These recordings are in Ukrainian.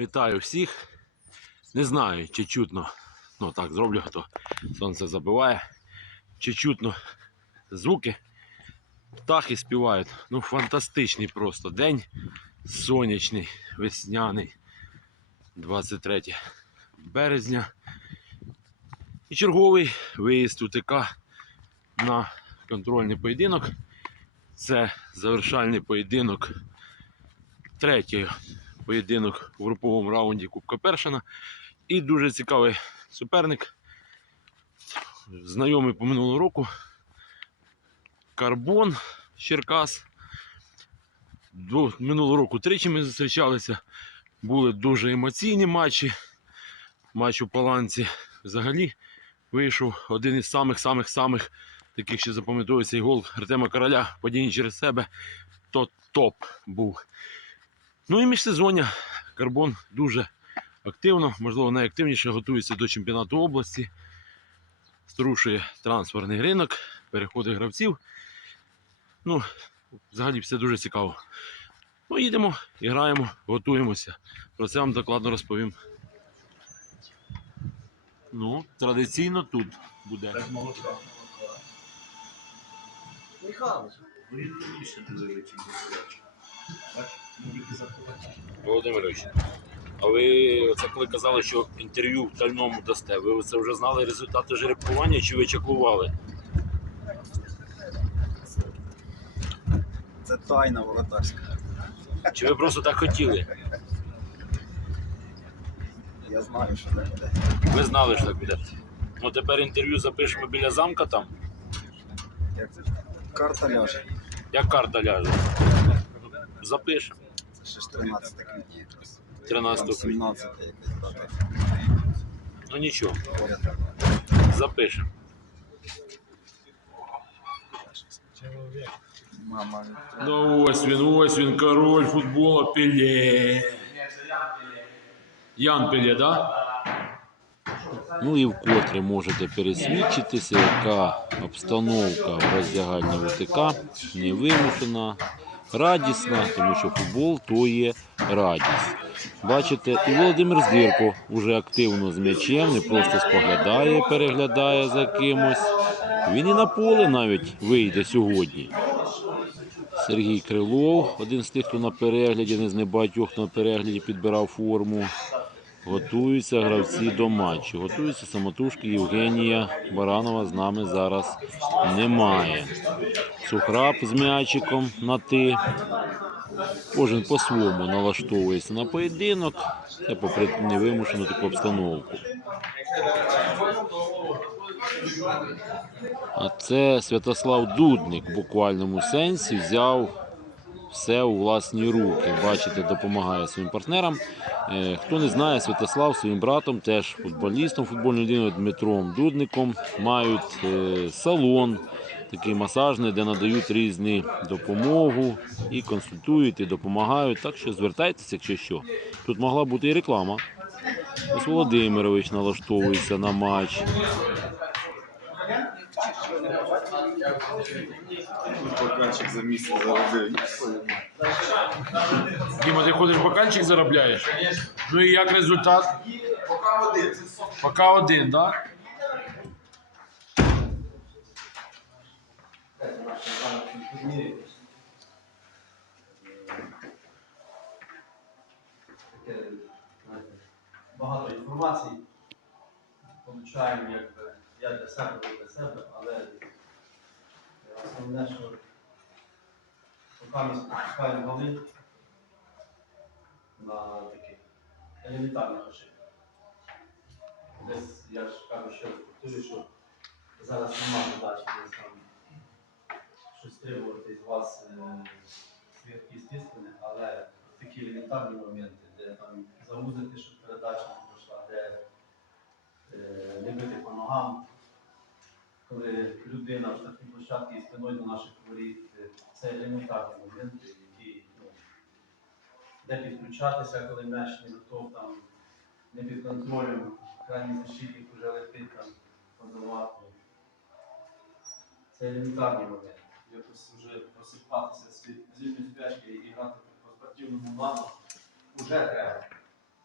Вітаю всіх. Не знаю, чи чутно. Ну так, зроблю, то сонце забиває. Чи чутно звуки. Птахи співають. Ну, фантастичний просто день. Сонячний, весняний. 23 березня. І черговий виїзд УТК на контрольний поєдинок. Це завершальний поєдинок третій поєдинок у груповому раунді Кубка Першина. І дуже цікавий суперник. Знайомий по минулого року. Карбон Черкас. До минулого року тричі ми зустрічалися. Були дуже емоційні матчі. Матч у Паланці взагалі вийшов один із самих-самих-самих таких, що запам'ятовується і гол Артема Короля падіння через себе. То топ був. Ну і міжсезоння Карбон дуже активно, можливо, найактивніше готується до чемпіонату області, струшує трансферний ринок, переходи гравців. Ну, взагалі все дуже цікаво. Ну, їдемо, і граємо, готуємося. Про це вам докладно розповім. Ну, традиційно тут буде. Михайлович, Ви більше дивили, Володимирович, а ви оце коли казали, що інтерв'ю в дальному дасте, ви це вже знали результати жеребкування чи ви чаклували? це тайна воротарська. Чи ви просто так хотіли? Я знаю, що так буде. Ви знали, що так буде. Ну тепер інтерв'ю запишемо біля замка там. Як це? Карта ляже. Як карта ляже. Запишемо. Це ще ж 13 квітня 13 Там квітня. 17 якась дата. Ну нічого, запишемо. Мама. Ну ось він, ось він, король футбола Пеле. Ян Пеле, да? Ну і вкотре можете пересвідчитися, яка обстановка в роздягальні ВТК невимушена, радісна, тому що футбол то є радість. Бачите, і Володимир Здирко вже активно з м'ячем, не просто споглядає, переглядає за кимось. Він і на поле навіть вийде сьогодні. Сергій Крилов, один з тих, хто на перегляді, не з небагатьох, хто на перегляді підбирав форму. Готуються гравці до матчу. Готуються самотужки Євгенія Баранова з нами зараз немає. Сухраб з м'ячиком на ти. Кожен по-своєму налаштовується на поєдинок. Це попри невимушену таку обстановку. А це Святослав Дудник в буквальному сенсі взяв все у власні руки. Бачите, допомагає своїм партнерам. Е, Хто не знає, Святослав своїм братом, теж футболістом, футбольною людиною Дмитром Дудником, мають е, салон такий масажний, де надають різні допомогу і консультують, і допомагають. Так що звертайтеся, якщо що. Тут могла бути і реклама. Ось Володимирович налаштовується на матч. Поканчик за місце заробив. Діма, ти ходиш баканчик заробляєш? Ну і як результат? Поки один, так? таке, знаєте, багато інформації получаємо якби я для себе, для себе, але що поки спускаємо голи на таких елементарних ошибках. Десь я ж кажу, що повторюю, що зараз немає задачі десь там щось требувати з вас е, сверхъестественне, але такі елементарні моменти, де там замузити, щоб передача не пройшла, де е, не бити по ногам, коли людина в штрафній площадці і спиною до наших воріт, е, це елементарні моменти, які ну, де підключатися, коли м'яч не готов, там, не під контролем, крайній защитник вже летить там подавати. Це елементарні моменти. Якось вже просипатися з зільної спячки і грати по спортивному плану вже треба.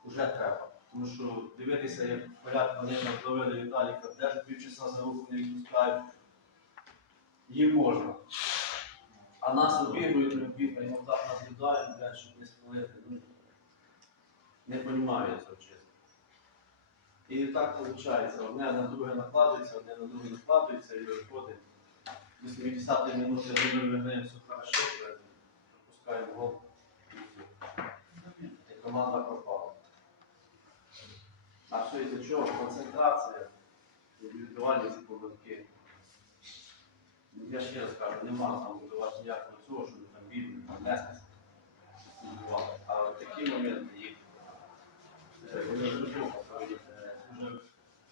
вже треба. Тому що дивитися, як порядок вони зловили Віталіка, держать півчаса за руку не відпускають. Їм можна. А нас обігрують, ми бігаємо, так наблюдаємо, блядь, щоб не спалити. Не розумію цього чесно. І так виходить, одне на друге накладується, одне на друге накладується і виходить. До 70 минути ми виграємо все хорошо, пропускаємо гол. І команда пропала. А що із чого? Концентрація, індивідуальні ці помилки. Ну, Я ще раз кажу, нема там вас ніякого цього, щоб там бідно, там нестися. А от такі моменти їх вони вже довго. Е,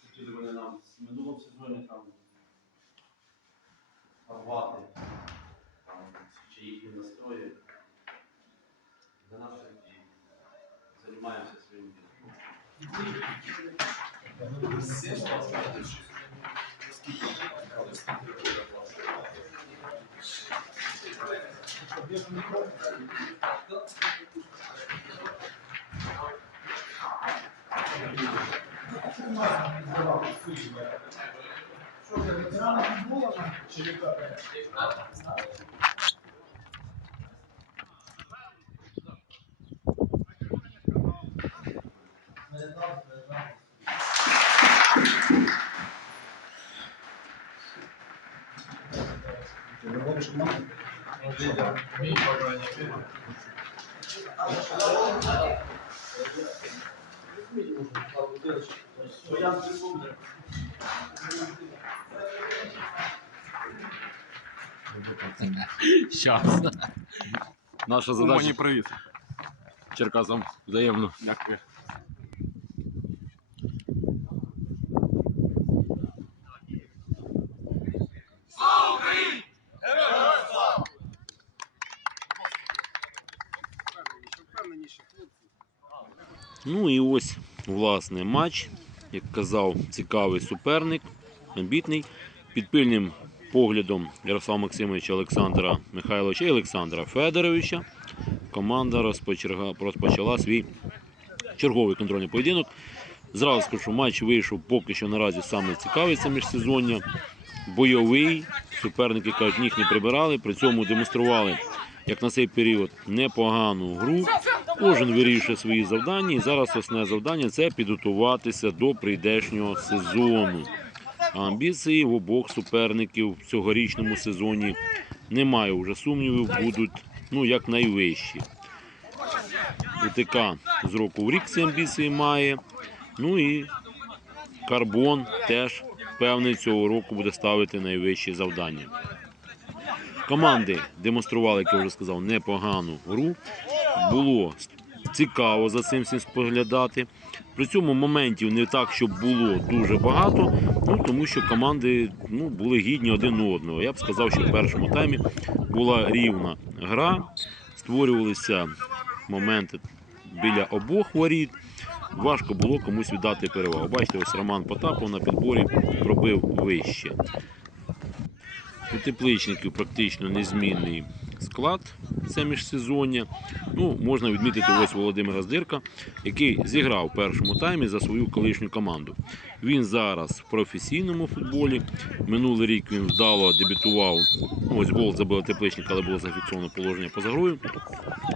хотіли вони нам в минулому сезоні там порвати чи їхні настрої. За нас все-таки займаємося своїм ділом. Щас. Наша задача Мені привіт. Черкасам взаємно. Дякую. Ну і ось, власне, матч. Як казав, цікавий суперник, амбітний. Під пильним поглядом Ярослава Максимовича Олександра Михайловича і Олександра Федоровича команда розпочала свій черговий контрольний поєдинок. Зразу скажу, матч вийшов поки що наразі саме цікавий це міжсезоння. Бойовий. Суперники кажуть, ніг не прибирали, при цьому демонстрували, як на цей період, непогану гру. Кожен вирішує свої завдання. І зараз основне завдання це підготуватися до прийдешнього сезону. Амбіції в обох суперників в цьогорічному сезоні немає вже сумнівів, будуть ну, як найвищі. УТК з року в рік ці амбіції має. Ну і Карбон теж певний цього року буде ставити найвищі завдання. Команди демонстрували, як я вже сказав, непогану гру. Було цікаво за цим всім споглядати. При цьому моментів не так, щоб було дуже багато, ну тому що команди ну, були гідні один одного. Я б сказав, що в першому таймі була рівна гра, створювалися моменти біля обох воріт. Важко було комусь віддати перевагу. Бачите, ось Роман Потапов на підборі пробив вище. Тепличників практично незмінний склад це міжсезоння. Ну, можна відмітити ось Володимира Здирка, який зіграв в першому таймі за свою колишню команду. Він зараз в професійному футболі. Минулий рік він вдало дебютував. Ну, ось гол забив тепличник, але було зафіксовано положення поза грою.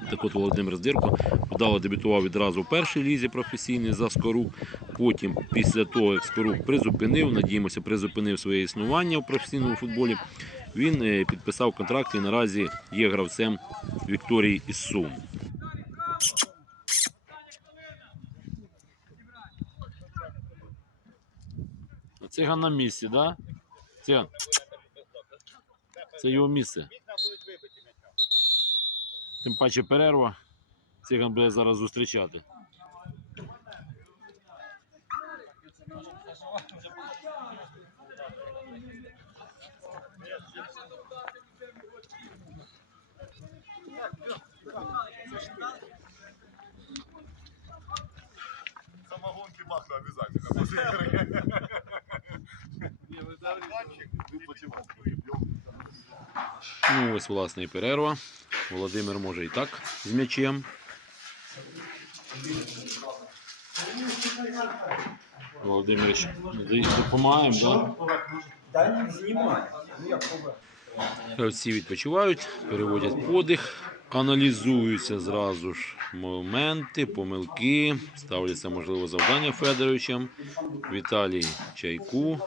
Так от Володимир Здирко вдало дебютував відразу в першій лізі професійній за скору. Потім, після того, як скору призупинив, надіємося, призупинив своє існування в професійному футболі. Він е, підписав контракт і наразі є гравцем Вікторії із Сум. Циган на місці? Да? Циган. Це його місце. Тим паче перерва. Циган буде зараз зустрічати. Самогонки бахну обязательно после игры. Ну, ось власне і перерва. Володимир може і так з м'ячем. Володимирович, допомагаємо, так? Та не знімай. Ну. Всі відпочивають, переводять подих, аналізуються зразу ж моменти, помилки, ставляться, можливо, завдання Федоровичам. Віталій чайку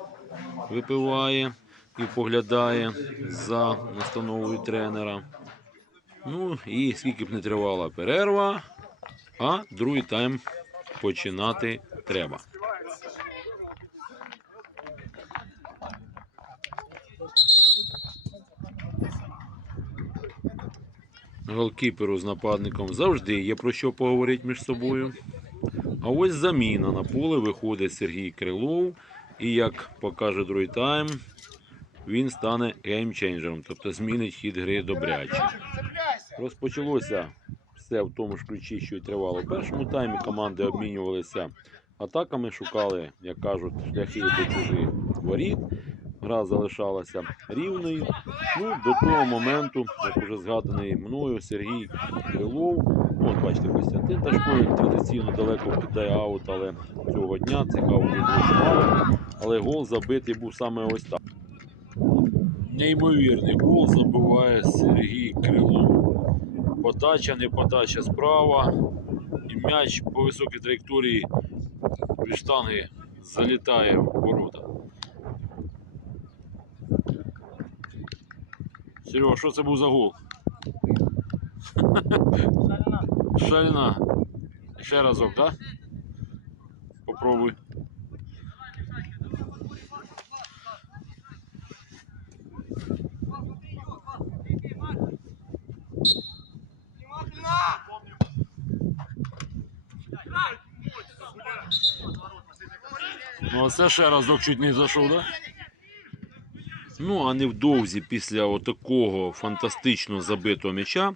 випиває і поглядає за настановою тренера. Ну і скільки б не тривала перерва, а другий тайм починати треба. Голкіперу з нападником завжди є про що поговорити між собою. А ось заміна на поле виходить Сергій Крилов, і як покаже другий тайм, він стане геймченджером, тобто змінить хід гри добряче. Розпочалося все в тому ж ключі, що й тривало в першому таймі. Команди обмінювалися атаками, шукали, як кажуть, шляхи до чужих воріт. Гра залишалася рівною. Ну, до того моменту, як уже згаданий мною, Сергій Крилов. От бачите, Костянтин Ташко, традиційно далеко кидає аут, але цього дня цих аутів було чимало. Але гол забитий був саме ось так. Неймовірний гол забиває Сергій Крилов. Подача, не подача справа. І м'яч по високій траєкторії від штанги залітає в ворота. Серега, що це був за гол? Шальна. Ще разок, так? Попробуй. Ну, а це ще разок чуть не зайшов, так? Да? Ну, а невдовзі після отакого фантастично забитого м'яча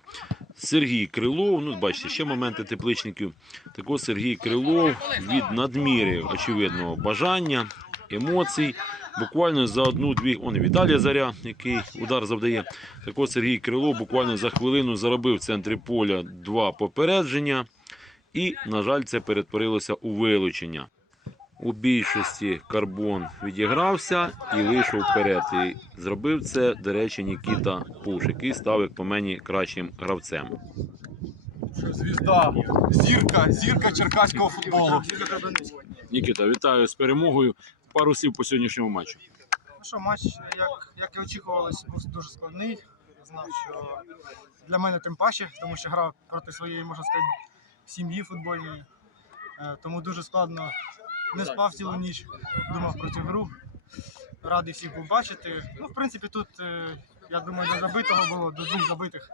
Сергій Крилов, ну бачите, ще моменти тепличників. Також Сергій Крилов від надміри очевидного бажання, емоцій. Буквально за одну-дві, он і Віталія Заря, який удар завдає. Також Сергій Крилов буквально за хвилину заробив в центрі поля два попередження. І, на жаль, це перетворилося у вилучення. У більшості карбон відігрався і вийшов вперед. І зробив це, до речі, Нікіта Пуш, який став, як по мені, кращим гравцем. Звізда, зірка, зірка черкаського футболу. Нікіта, вітаю з перемогою. Пару слів по сьогоднішньому матчу. Ну що, матч, як, як і очікувалось, був дуже складний. Я знав, що для мене тим паче, тому що грав проти своєї, можна сказати, сім'ї футбольної. Е, Тому дуже складно. Не спав цілу ніч, думав про цю гру. Радий всіх був бачити. Ну, в принципі, тут, е, я думаю, до забитого було, до двох забитих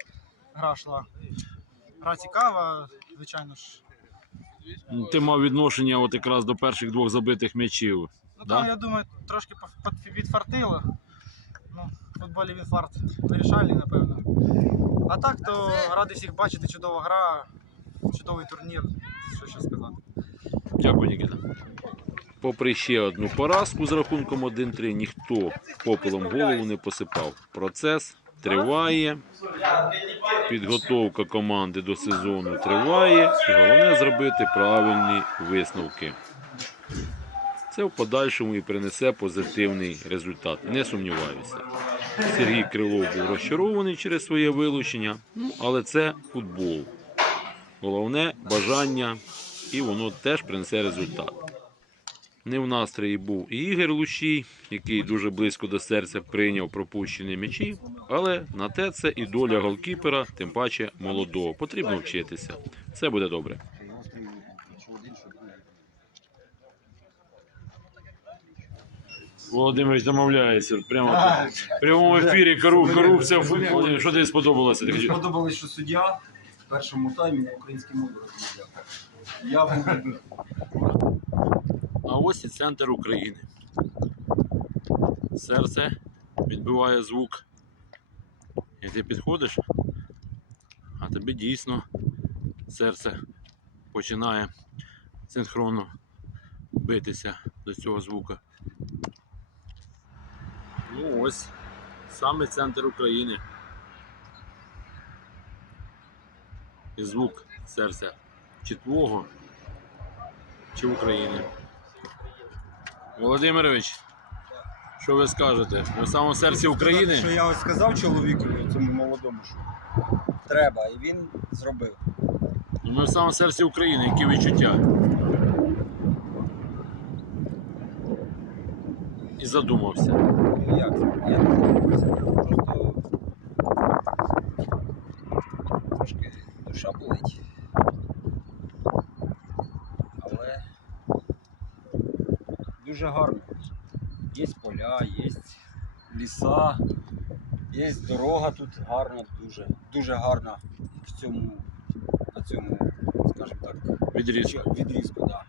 гра йшла. Гра цікава, звичайно ж. Ти мав відношення от якраз до перших двох забитих м'ячів. Ну Да? там, я думаю, трошки відфартило. Ну, в футболі він фарт вирішальний, напевно. А так, то радий всіх бачити, чудова гра, чудовий турнір. Що ще сказати. Дякую, Нікіта. Попри ще одну поразку з рахунком 1-3, ніхто попелом голову не посипав. Процес триває. Підготовка команди до сезону триває. І головне зробити правильні висновки. Це в подальшому і принесе позитивний результат. Не сумніваюся. Сергій Крилов був розчарований через своє вилучення, ну, але це футбол. Головне бажання, і воно теж принесе результат. Не в настрої був і Ігор Лущій, який дуже близько до серця прийняв пропущені м'ячі, але на те це і доля голкіпера, тим паче молодого. Потрібно вчитися. Все буде добре. Володимирович домовляється. Прямо в прямому ефірі корупція в футболі. Що тобі сподобалося? Мені сподобалось, що суддя в першому таймі на українській мові розмовляв. Я був А ось і центр України. Серце відбиває звук. І ти підходиш, а тобі дійсно серце починає синхронно битися до цього звука. Ну ось, саме центр України. І звук серця чи твого, чи України. Володимирович, що ви скажете? Ви в самому серці України? Що я ось сказав чоловікові, цьому молодому, що треба, і він зробив. Ну, Ми в самому серці України, які відчуття? І задумався. Ну як? Я не задумався, просто трошки душа болить. Але дуже гарно. Є поля, є ліса, є дорога тут гарна, дуже, дуже гарна в цьому, на цьому, скажімо так, Відрізку. відрізку, да.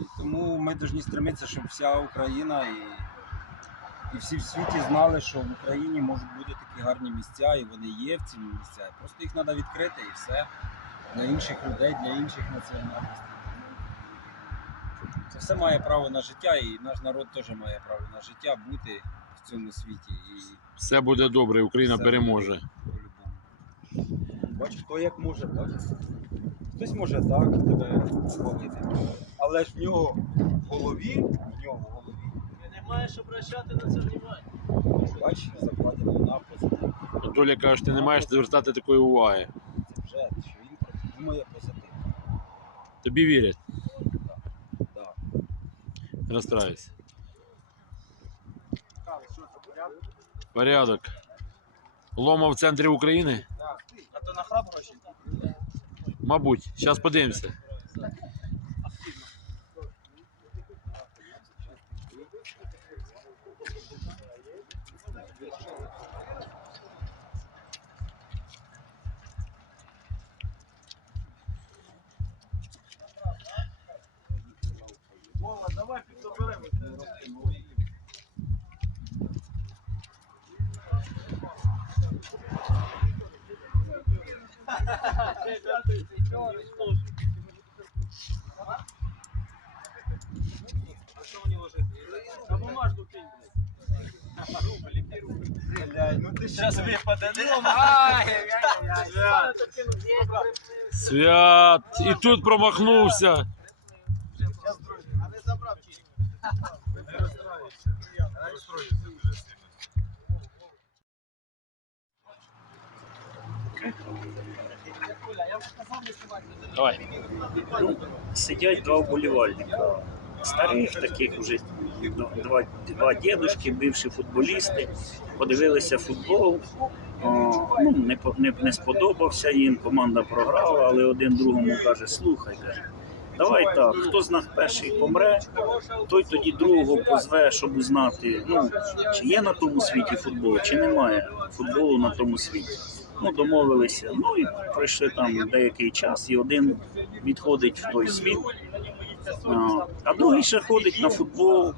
І тому ми повинні стремитися, щоб вся Україна і, і всі в світі знали, що в Україні можуть бути такі гарні місця, і вони є в цьому місця. Просто їх треба відкрити і все. Для інших людей, для інших національностей. Все має право на життя, і наш народ теж має право на життя бути в цьому світі. І Все буде добре, Україна Все переможе. по-любому. Бач, хто як може, так? Хтось може так тебе хвалити. Але ж в нього в голові, в нього в голові, Не маєш обращати на це увагу. бач, закладено на позитив. От Доля каже, ти не маєш звертати такої уваги. Це вже, що він про- думає позитив. Тобі вірять. Не розстраюйся. Порядок. Лома в центрі України? А то на храп гроші? Мабуть, зараз подивимося. А что он не ложит? На бумажку кинь, блядь. Рубль, не рубль. Блядь, ну ты сейчас выпадали. Свят. И тут промахнулся. Сейчас дрожит. А не забрав чистку. Не расстраивайся. Не расстроится уже сильно. Давай. сидять два вболівальника. Старих таких уже два, два дідушки, бивші футболісти, подивилися футбол. Ну, не, не, не сподобався їм, команда програла, але один другому каже: слухай, каже, давай так, хто з нас перший помре, той тоді другого позве, щоб узнати, ну, чи є на тому світі футбол, чи немає футболу на тому світі. Ну, домовилися. Ну і пройшли там деякий час, і один відходить в той світ, а, другий ще ходить на футбол.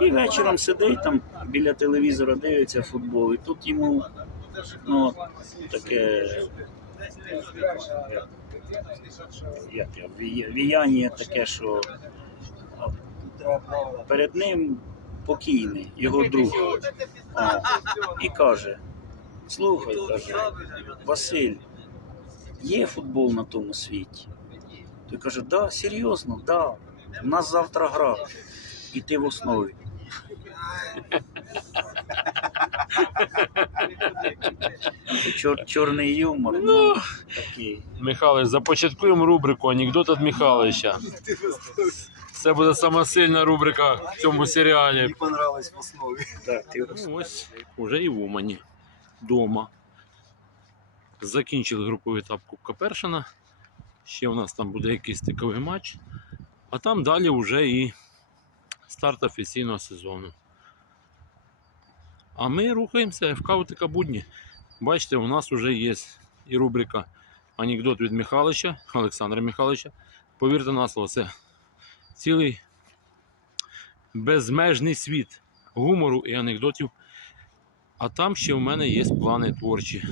І вечором сидить там біля телевізора, дивиться футбол. І тут йому ну, таке як, я, віяння таке, що перед ним покійний, його друг. А, і каже: слухай, каже, Василь, є футбол на тому світі? Той каже, да, серйозно, да. У нас завтра гра. І ти в основі. Це чор, чорний юмор. Ну, такий. Михайлович, започаткуємо рубрику Анекдот від Михайловича. Це буде сама сильна рубрика в цьому серіалі. Мені понравилось в основі. Так, ти в Ну, основі. ось уже і в Умані. Дома. Закінчили груповий етап Кубка Першина. Ще у нас там буде якийсь стиковий матч. А там далі вже і старт офіційного сезону. А ми рухаємося в Каутика будні. Бачите, у нас вже є і рубрика Анекдот від Михайловича, Олександра Михайловича. Повірте на слово, це цілий безмежний світ гумору і анекдотів. А там ще в мене є плани творчі.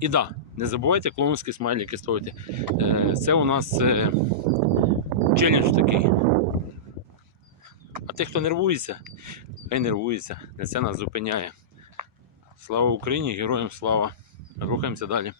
І да, не забувайте клоунські смайлики ставити. Е, Це у нас челлендж челендж такий. А тих, хто нервується, хай нервується. Не це нас зупиняє. Слава Україні, героям слава. Рухаємося далі.